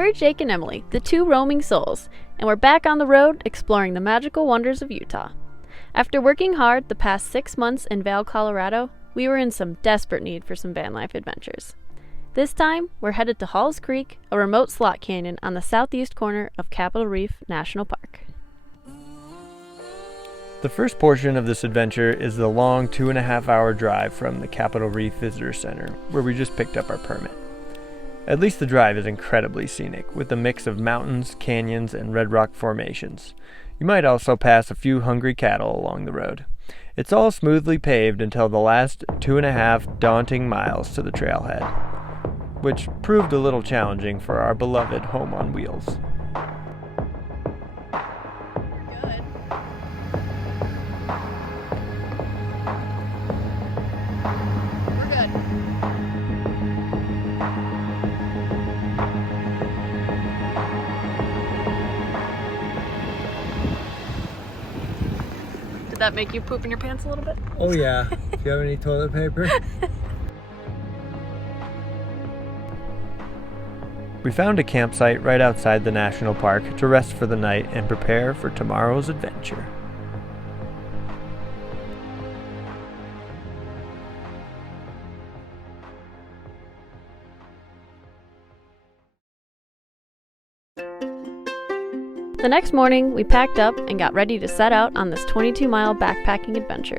We're Jake and Emily, the two roaming souls, and we're back on the road exploring the magical wonders of Utah. After working hard the past 6 months in Vail, Colorado, we were in some desperate need for some van life adventures. This time, we're headed to Halls Creek, a remote slot canyon on the southeast corner of Capitol Reef National Park. The first portion of this adventure is the long 2.5-hour drive from the Capitol Reef Visitor Center, where we just picked up our permit. At least the drive is incredibly scenic, with a mix of mountains, canyons, and red rock formations. You might also pass a few hungry cattle along the road. It's all smoothly paved until the last 2.5 daunting miles to the trailhead, which proved a little challenging for our beloved home on wheels. Good. We're good. Did that make you poop in your pants a little bit? Oh yeah. Do you have any toilet paper? We found a campsite right outside the national park to rest for the night and prepare for tomorrow's adventure. The next morning, we packed up and got ready to set out on this 22-mile backpacking adventure.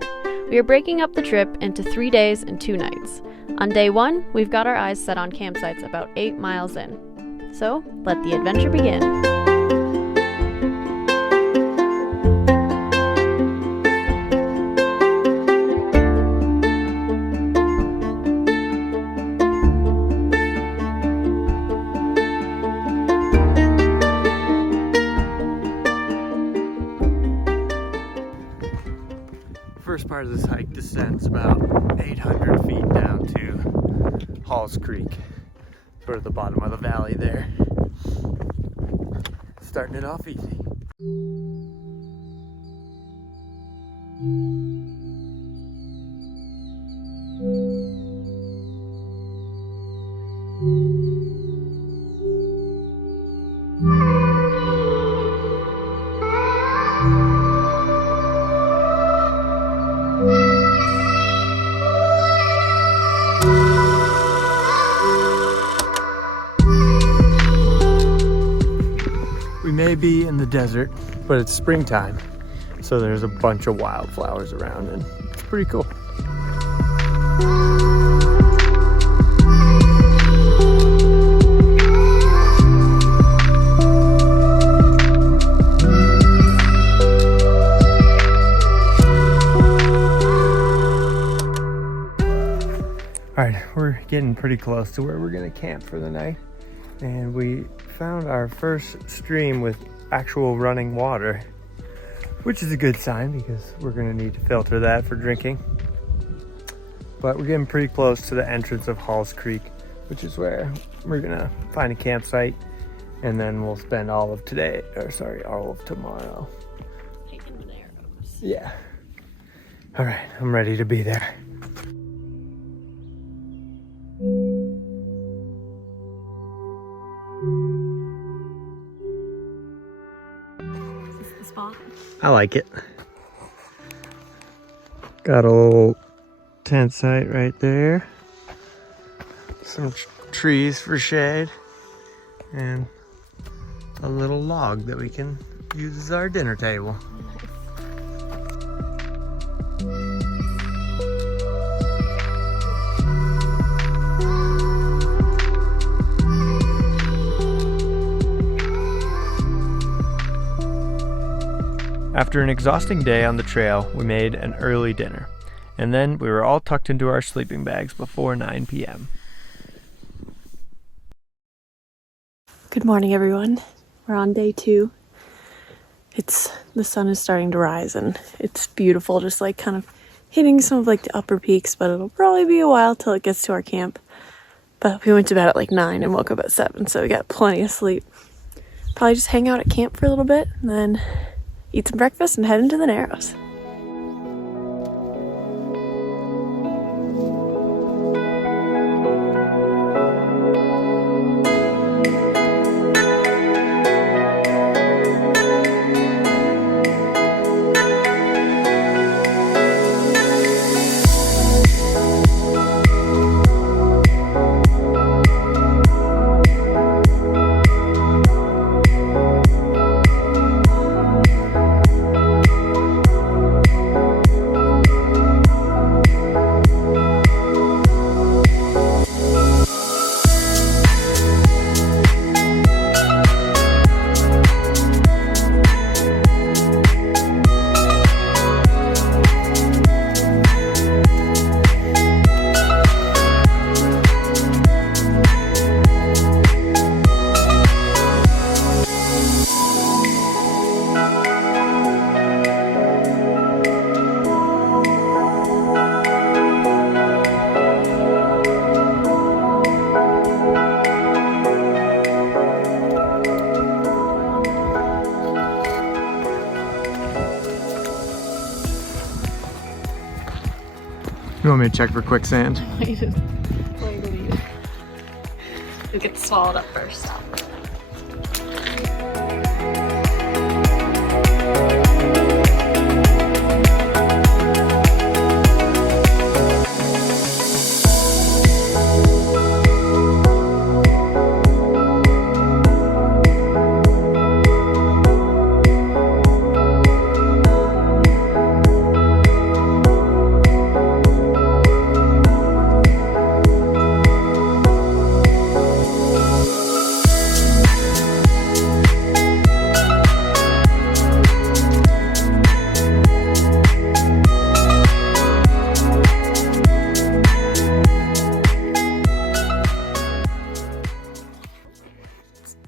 We are breaking up the trip into 3 days and 2 nights. On day 1, we've got our eyes set on campsites about 8 miles in. So, let the adventure begin. First part of this hike descends about 800 feet down to Halls Creek, sort of the bottom of the valley there. Starting it off easy. We may be in the desert, but it's springtime, so there's a bunch of wildflowers around and it's pretty cool. Alright, we're getting pretty close to where we're gonna camp for the night, and we found our first stream with actual running water, which is a good sign because we're gonna need to filter that for drinking. But we're getting pretty close to the entrance of Halls Creek, which is where we're gonna find a campsite, and then we'll spend all of tomorrow. Taking the arrows. Yeah. Alright, I'm ready to be there. Spot. I like it. Got a little tent site right there. Some trees for shade. And a little log that we can use as our dinner table. After an exhausting day on the trail, we made an early dinner, and then we were all tucked into our sleeping bags before 9 p.m. Good morning, everyone. We're on day 2. The sun is starting to rise and it's beautiful, just like kind of hitting some of like the upper peaks, but it'll probably be a while till it gets to our camp. But we went to bed at like 9 and woke up at 7, so we got plenty of sleep. Probably just hang out at camp for a little bit and then eat some breakfast and head into the Narrows. me to check for quicksand? Wait a minute. You get swallowed up first.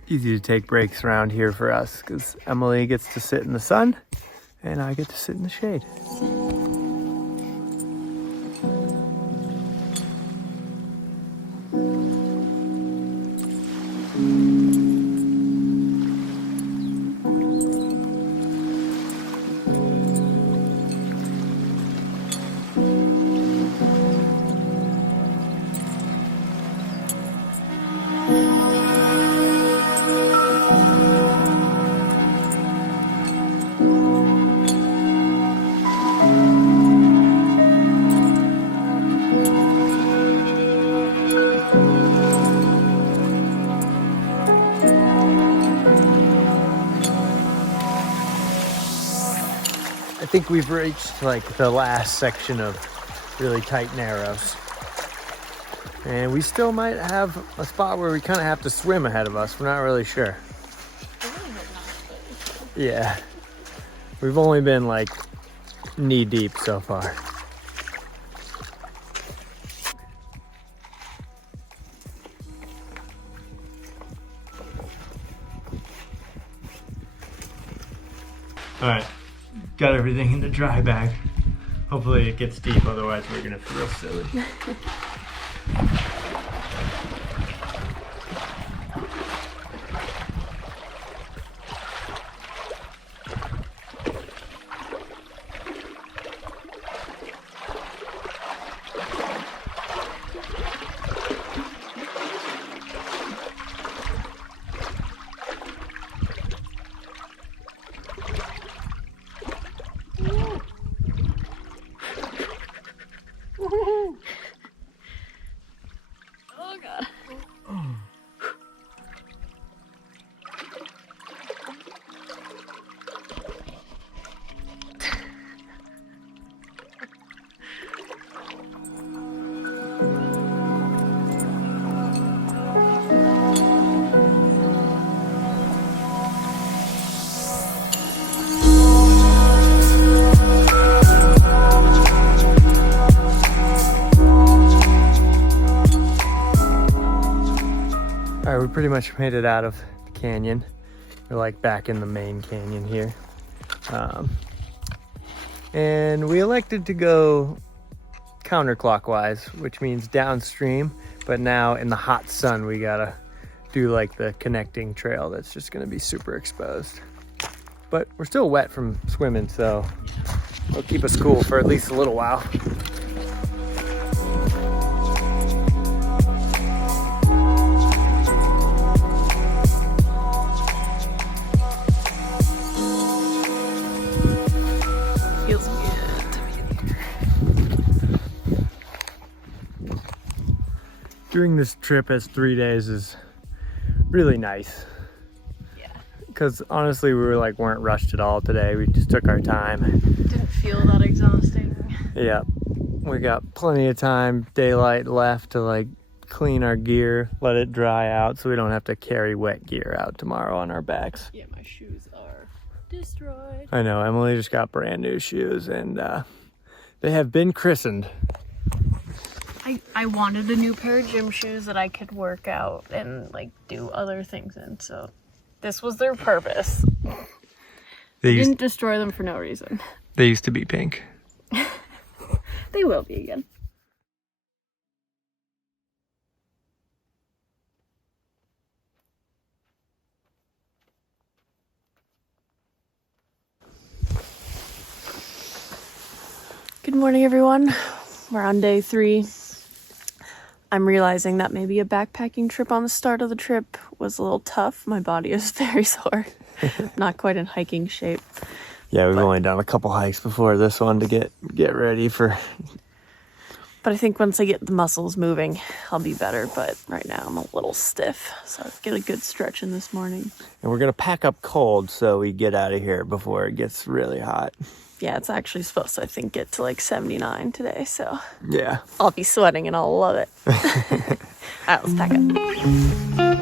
Easy to take breaks around here for us because Emily gets to sit in the sun and I get to sit in the shade. I think we've reached like the last section of really tight narrows. And we still might have a spot where we kind of have to swim ahead of us. We're not really sure. Yeah. We've only been like knee deep so far. All right. Got everything in the dry bag. Hopefully it gets deep, otherwise we're gonna feel silly. Oh god. All right, we pretty much made it out of the canyon. We're like back in the main canyon here. And we elected to go counterclockwise, which means downstream, but now in the hot sun, we gotta do like the connecting trail that's just gonna be super exposed. But we're still wet from swimming, so it'll keep us cool for at least a little while. Feels good to be here. Doing this trip as 3 days is really nice. Yeah. Because honestly, we weren't rushed at all today. We just took our time. Didn't feel that exhausting. Yeah, we got plenty of time, daylight left to like clean our gear, let it dry out so we don't have to carry wet gear out tomorrow on our backs. Yeah, my shoes are destroyed. I know, Emily just got brand new shoes and they have been christened. I wanted a new pair of gym shoes that I could work out and like do other things in, so this was their purpose. They Didn't destroy them for no reason. They used to be pink. They will be again. Good morning, everyone. We're on day 3. I'm realizing that maybe a backpacking trip on the start of the trip was a little tough. My body is very sore. Not quite in hiking shape. Yeah, we've only done a couple hikes before this one to get ready for. But I think once I get the muscles moving, I'll be better. But right now I'm a little stiff, so I'll get a good stretch in this morning. And we're gonna pack up cold so we get out of here before it gets really hot. Yeah, it's actually supposed to, I think, get to like 79 today, so Yeah. I'll be sweating and I'll love it. All right, let's pack up.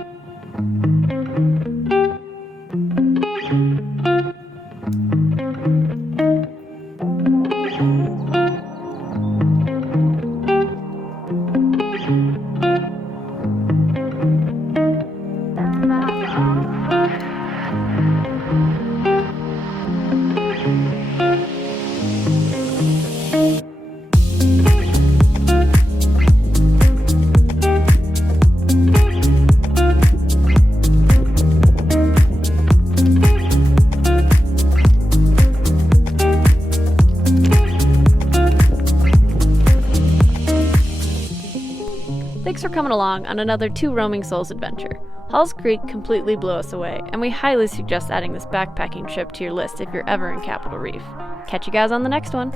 Thanks for coming along on another Two Roaming Souls adventure. Halls Creek completely blew us away, and we highly suggest adding this backpacking trip to your list if you're ever in Capitol Reef. Catch you guys on the next one.